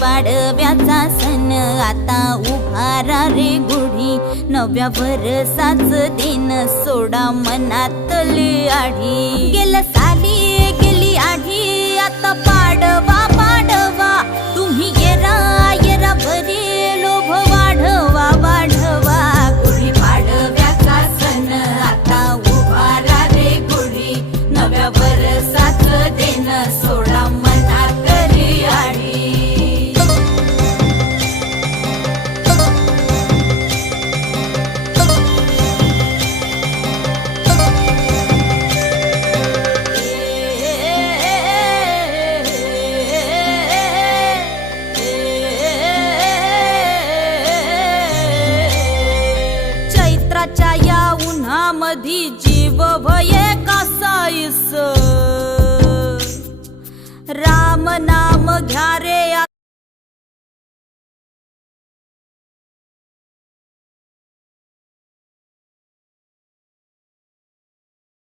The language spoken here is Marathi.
पाडव्याचा सण आता उभारा रे गुढी, नव्या वर्षाच दिन सोडा मनातली आढी। गेल्या साली गेली आढी, आता पाडवा पाडवा, तुम्ही येरा येरा भरी लोभ वाढवा वाढवा। गुढी पाडव्याचा सण आता उभारा रे गुढी, नव्या वर्षाच दिन सोडा मनातली आढी। चैत्राच्या या उन्हामधी जीव भये कासाईस, राम नाम घ्या रे